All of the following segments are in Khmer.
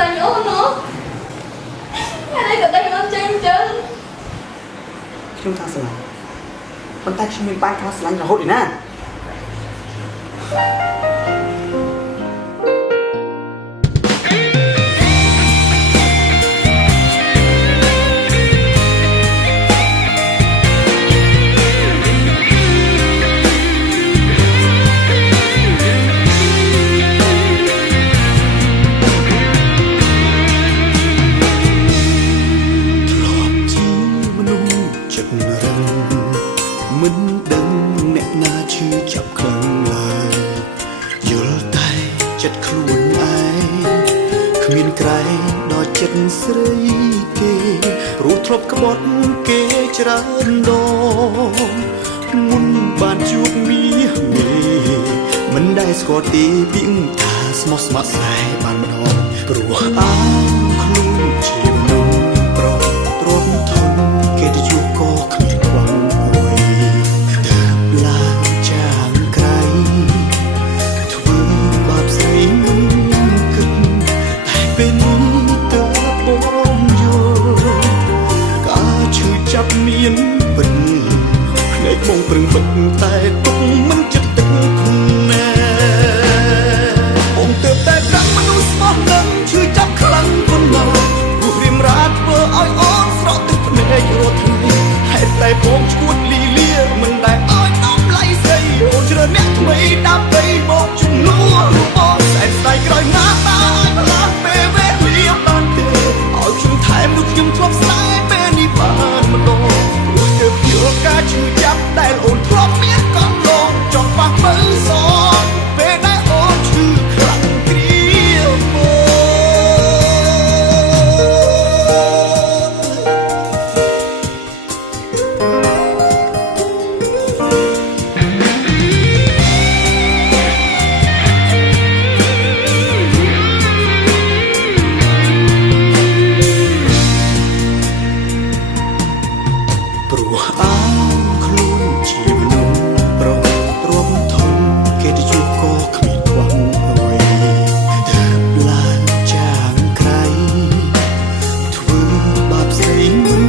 là nhổ nữa. Ngày nay gần đây em chơi chân. Chúng ta sẽ làm. Con tay chúng mình bay khá sẽ làm cho hốt đi nè. ស្រីគេរូបធ្លាប់ក្បត់គេច្រើនដងមុនបានជួបមាសមេមិនដែលស្គាល់ទេពីថាស្មោះស្ម័គ្រស្នេហ៍បានម្ដងព្រោះអាងខ្លួនជាមនុស្សប្រុសទ្រាំធំគេទៅជួបក៏គ្មានខ្វងអ្វីទៅឡើងចាងក្រៃធ្វើបាបស្រីមិនគិតតែពេលនេះចាប់មានពិនភ្នែកបងប្រឹងបិទតែទុកមិនចិត្តទឹកណែបងទើបតែដឹងមនុស្សស្មោះនឹងឈឺចាប់ខ្លាំងប៉ុណ្ណាព្រោះរៀមរាធ្វើឲ្យអូនស្រក់ទឹកភ្នែករាល់ថ្ងៃហេតុតែបងឈួតលីលាមិនដែលឲ្យអំឡៃស្អីអូនជ្រើអ្នកថ្មីដើម្បីមកជំនួសបងសែនស្ដាយក្រោយណាតាឲ្យផ្លាស់ពេលវេលាបានទេឲ្យខ្ញុំថែមនោះខ្ញុំធ្លាប់ស្នេហ៍ពេលនេះបានម្ដងព្រោះទើបយល់ការឈឺចាប់ដែលអូនធ្លាប់មានកន្លងចង់ប៉ះមើលសងពេលដែលអូនឈឺខ្លាំងគ្រាមកព្រោះអាងខ្លួនជាមនុស្សប្រុសទ្រាំធំគេទៅជួបក៏គ្មានខ្វងអ្វីទើបឡើងចាងក្រៃធ្វើបាបស្រីមិន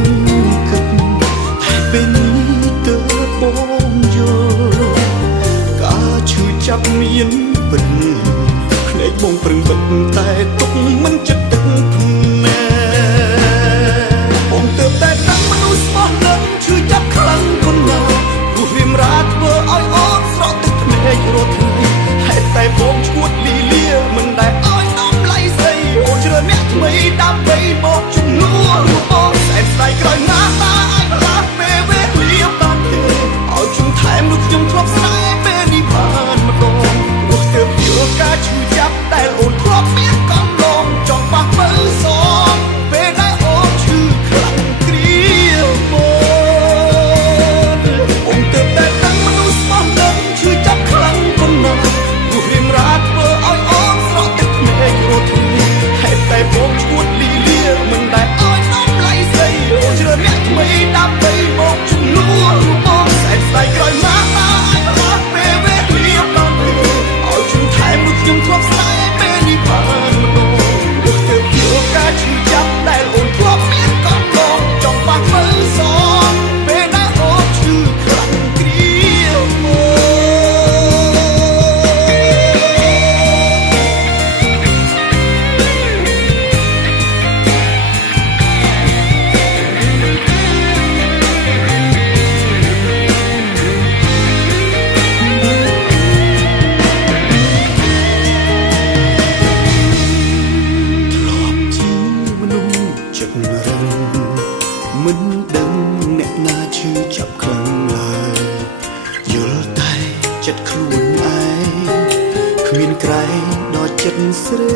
គិតតែពេលនេះទើបបងយល់ការឈឺចាប់មានពិនភ្នែកបងប្រឹងបិទតែទុកមិនចិត្តទឹកណែបងទើបតែដឹងមនុស្សស្មោះនឹងឈឺចាប់ខ្លាំងប៉ុណ្ណាព្រោះរៀមរាធ្វើឲ្យអូនស្រក់ទឹកភ្នែករាល់ថ្ងៃហេតុតែបងឈួតលីលាមិនដែលឲ្យអំឡៃស្អីអូនជ្រើអ្នកថ្មីដើម្បីមកជំនួសបងសែនស្ដាយក្រោយណាតាឲ្យផ្លាស់ពេលវេលាបានទេឲ្យខ្ញុំថែមនោះខ្ញុំធ្លាប់ស្នេហ៍ពេលនេះបានម្ដងព្រោះទើបយល់ការឈឺចាប់ដែលអូនធ្លាប់មានកន្លងចង់ប៉ះមើលសងពេលដែលអូនឈឺខ្លាំងគ្រាមកអូនទើបតែដឹងមនុស្សស្មោះនឹងឈឺចាប់ខ្លាំងប៉ុណ្ណាព្រោះរៀមរាធ្វើឲ្យអូនស្រក់ទឹកភ្នែករាល់ថ្ងៃហេតុតែបងឈួតលីលាមិនដែលឲ្យអំឡៃស្អីអូនជ្រើអ្នកថ្មីដើម្បីមកជំនួសបងសែនស្ដាយក្រោយណាតាឲ្យផ្លាស់ពេលវេលាបានទេឲ្យខ្ញុំថែមនោះខ្ញុំធ្លាប់ស្នេហ៍ពេលនេះបានម្ដងព្រោះទើបយល់ការឈឺចាប់ដែលអូនធ្លាប់មានកន្លងចង់ប៉ះមើលសងពេលដែលអូនឈឺខ្លាំងគ្រាមក ធ្លាប់ជាមនុស្សចិត្តរឹងមិនដឹងអ្នកណាឈឺចាប់ខ្លាំងឡើយយល់តែចិត្តខ្លួនឯងគ្មានក្រែងដល់ចិត្តស្រី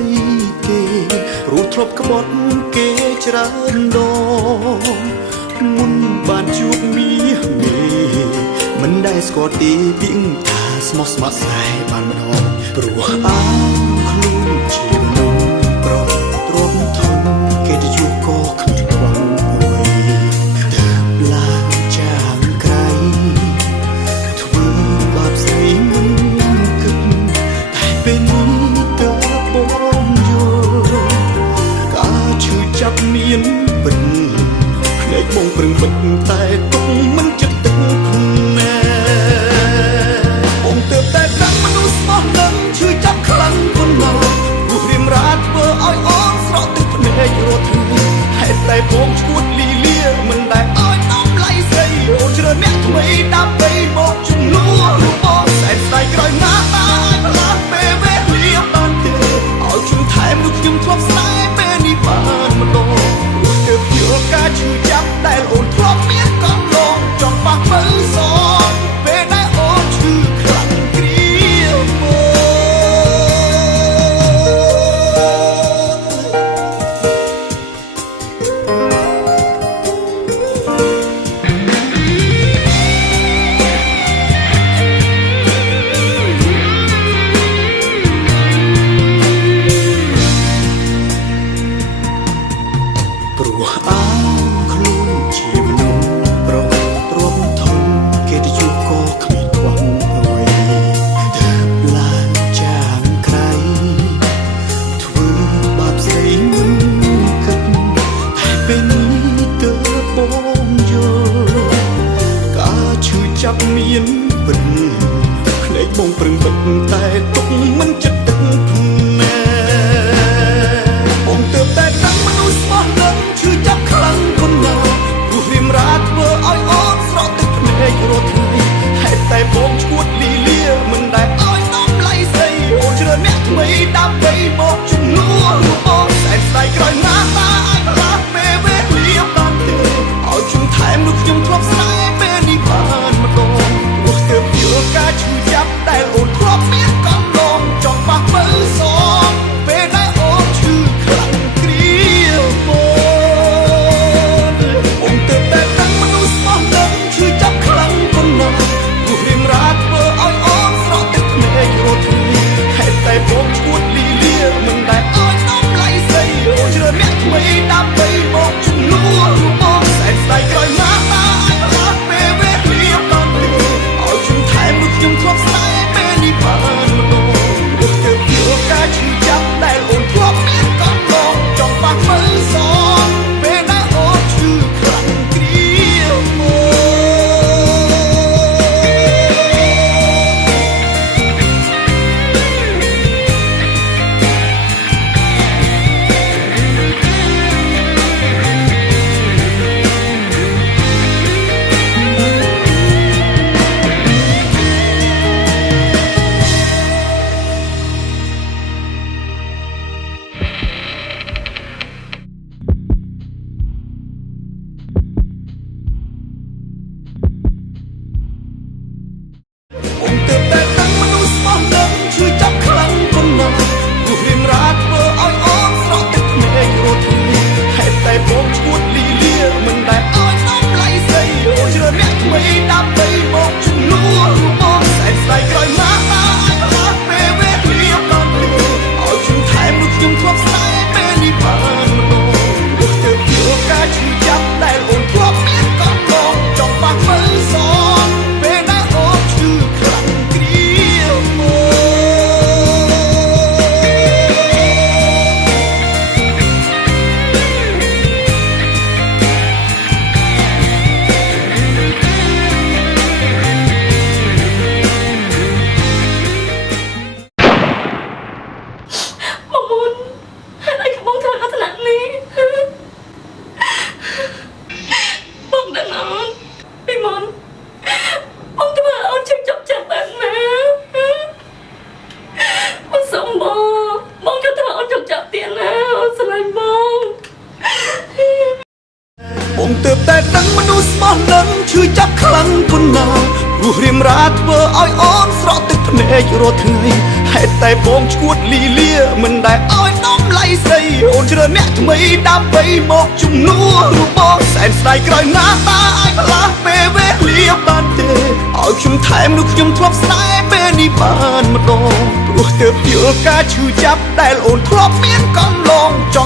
ទេរូបធ្លាប់ក្បត់គេច្រើនដងមុនបានជួបមាសមេមិនដែលស្គាល់ទេពីថាស្មោះស្ម័គ្រស្នេហ៍បានម្ដងព្រោះអាងខ្លួនជាមនុស្សប្រុសទ្រាំធំគេទៅជួបក៏គ្មានខ្វងអ្វីទើបឡើងចាងក្រៃធ្វើបាបស្រីមិនគិតតែពេលនេះទើបបងយល់ បងប្រឹងបិទតែទុកមិនចិត្តទឹកភ្នែកបងទើបតែដឹងមនុស្សស្មោះនឹងឈឺចាប់ខ្លាំងប៉ុណ្ណាព្រោះរៀមរាធ្វើឲ្យអូនស្រក់ទឹកភ្នែករាល់ថ្ងៃហេតុតែបងឈួតលីលាមិនដែលឲ្យដំឡៃស្រីអូនជ្រើអ្នកថ្មីដើម្បីមកជំនួសបងសែនស្ដាយក្រោយណាតាឲ្យផ្លាស់ពេលវេលាបានទេឲ្យខ្ញុំថែមនោះខ្ញុំធ្លាប់ស្នេហ៍ពេលនេះបានម្ដងព្រោះទើបយល់ការឈឺចាប់ដែលអូនធ្លាប់មានកន្លងចង់ប៉ះមើលសងពេលដែលអូនឈឺខ្លាំងគ្រាមកព្រោះអើខ្លួនជាមនុស្សប្រុសទ្រាំធនគេទៅជួបក៏គ្មានខ្វះអ្វីទើបឡើងចាងក្រៃធ្វើបាបស្រីមិនគិតតែពេលនេះទើបបងយល់ការឈឺចាប់មានពិតភ្នែកបងប្រឹងបិទតែទុកមិនចិត្តទឹកភ្នែកបងទើបតែដឹងមនុស្សស្មោះនឹងឈឺចាប់ខ្លាំងប៉ុណ្ណាព្រោះរៀមរាធ្វើឲ្យអូនស្រក់ទឹកភ្នែករាល់ថ្ងៃហេតុតែបងឈួតលីលាមិនដែលឲ្យដំឡៃស្រីអូនជ្រើអ្នកថ្មីដើម្បីមកជំនួសបងសែនស្ដាយក្រោយណាតាឲ្យផ្លាស់ពេលវេលាបានទេឲ្យខ្ញុំថែមនោះខ្ញុំធ្លាប់ស្នេហ៍ពេលនេះបានម្ដងព្រោះទើបយល់ការឈឺចាប់ដែលអូនធ្លាប់មានកន្លងចង់ប៉ះមើលសងពេលដែលអូនឈឺខ្លាំងគ្រាមកបងទើបតែដឹងមនុស្សស្មោះនឹងឈឺចាប់ខ្លាំងប៉ុណ្ណាព្រោះរៀមរាធ្វើឲ្យអូនស្រក់ទឹកភ្នែករាល់ថ្ងៃហេតុតែបងឈួតលីលាមិនដែលឲ្យដំឡៃស្រីអូនជ្រើអ្នកថ្មីដើម្បីមកជំនួសបងសែនស្ដាយក្រោយណាតាឲ្យផ្លាស់ពេលវេលាបានទេឲ្យខ្ញុំថែមនោះខ្ញុំធ្លាប់ស្នេហ៍ពេលនេះបានម្ដងព្រោះទើបយល់ការឈឺចាប់ដែលអូនធ្លាប់មានកន្លងចង់ប៉ះមើលសងពេលដែលអូនឈឺខ្លាំងគ្រាមក បងទើបតែដឹងមនុស្សស្មោះនឹងឈឺចាប់ខ្លាំងប៉ុណ្ណាព្រោះរៀមរាធ្វើឲ្យអូនស្រក់ទឹកភ្នែករាល់ថ្ងៃហេតុតែបងឈួតលីលាមិនដែលឲ្យដំឡៃស្រីអូនជ្រើអ្នកថ្មីដើម្បីមកជំនួសបងសែនស្ដាយក្រោយណាតាឲ្យផ្លាស់ពេលវេលាបានទេឲ្យខ្ញុំថែមនោះខ្ញុំធ្លាប់ស្នេហ៍ពេលនេះបានម្ដងព្រោះទើបយល់ការឈឺចាប់ដែលអូនធ្លាប់មានកន្លងចង់ប៉ះមើលសងពេលដែលអូនឈឺខ្លាំងគ្រាមក បងមុនហើយអីបងធ្វើลักษณะនេះបងដឹងអត់ពីមុនបងធ្វើអូនជិះចាប់ចិត្តបែបណាបងសុំបងជួយធ្វើអូនជិះចាប់ទៀតណាអូនស្រឡាញ់បង បងទើបតែដឹងមនុស្សស្មោះនឹងឈឺចាប់ខ្លាំងប៉ុណ្ណាព្រោះរៀមរាធ្វើឲ្យអូនស្រក់ទឹកភ្នែករាល់ថ្ងៃហេតុតែបងឈួតលីលាមិនដែលឲ្យដំឡៃស្រីអូនជ្រើអ្នកថ្មីដើម្បីមកជំនួសបងសែនស្ដាយក្រោយណាតាឲ្យផ្លាស់ពេលវេលាបានទេឲ្យខ្ញុំថែមនោះខ្ញុំធ្លាប់ស្នេហ៍ពេលនេះបានម្ដងព្រោះទើបយល់ការឈឺចាប់ដែលអូនធ្លាប់មានកន្លងចង់